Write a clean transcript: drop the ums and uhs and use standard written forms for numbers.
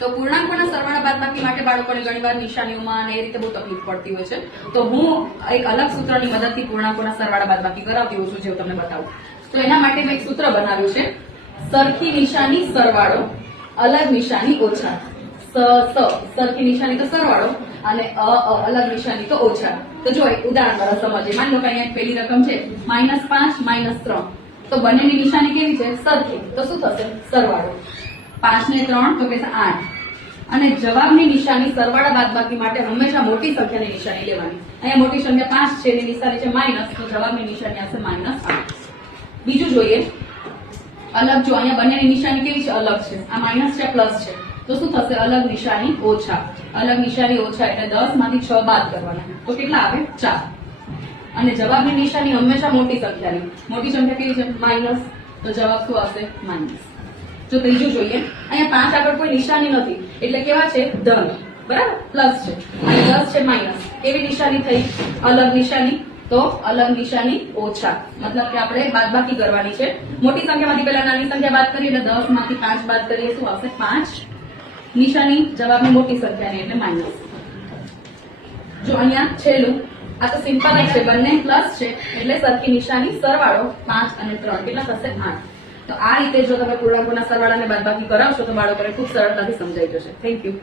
તો પૂર્ણાંકોના સરવાળા બાદબાકી માટે બાળકોને ઘણીવાર નિશાનીઓમાં અને એ રીતે બહુ તકલીફ પડતી હોય છે. તો હું એક અલગ સૂત્રની મદદથી પૂર્ણાંકોના સરવાળા બાદબાકી કરાવતી હોઉં છું, જે તમને બતાવું. તો એના માટે મેં એક સૂત્ર બનાવ્યું છે, સરખી નિશાની સરવાળો, અલગ નિશાની ઓછા. સરખી નિશાની તો સરવાળો અને અલગ નિશાની તો ઓછા. તો જો એક ઉદાહરણ દ્વારા સમજીએ. માની લો કે અહીંયા પેલી રકમ છે -5 -3. તો બંનેની નિશાની કેવી છે? સરખી. તો શું થશે? સરવાળો. 5 ને 3 તો કે 8. અને જવાબની નિશાની સરવાળા બાદબાકી માટે હંમેશા મોટી સંખ્યાની નિશાની લેવાની. અહીંયા મોટી સંખ્યા 5 છે, એની નિશાની છે માઇનસ, તો જવાબની નિશાની આવશે -8. બીજું જોઈએ, અલગ. જો અહીંયા બંનેની નિશાની કેવી છે? અલગ છે. આ માઇનસ છે, પ્લસ છે. તો શું થશે? અલગ નિશાની ઓછા. અલગ નિશાની ઓછા એટલે 10 માંથી 6 બાદ કરવાના. તો કેટલા આવે? 4. અને જવાબની નિશાની હંમેશા મોટી સંખ્યાની. મોટી સંખ્યા કેવી છે? માઇનસ. તો જવાબ શું આવશે? માઇનસ. જો ત્રીજું જોઈએ, અહીંયા 5 આગળ કોઈ નિશાની નથી એટલે કેવા છે? ધન. બરાબર? પ્લસ છે. અને 10 છે માઇનસ. કેવી નિશાની થઈ? અલગ નિશાની. તો અલગ નિશાની ઓછા, મતલબ કે આપણે બાદબાકી કરવાની છે. મોટી સંખ્યામાંથી પહેલા નાની સંખ્યા બાદ કરીએ એટલે 10 માંથી 5 બાદ કરીએ, શું આવશે? 5. નિશાની જવાબની મોટી સંખ્યાની એટલે માઇનસ. જો અહીંયા છેલ્લું, આ તો સિમ્પલ જ છે, બંને પ્લસ છે એટલે સરખી નિશાની સરવાળો. 5 અને 3 કેટલા થશે? 8. તો આ રીતે જો તમે પૂર્ણાંકોના સરવાળાને બાદબાકી કરાવશો તો બાળકોને ખૂબ સરળતાથી સમજાઈ જશે. Thank you.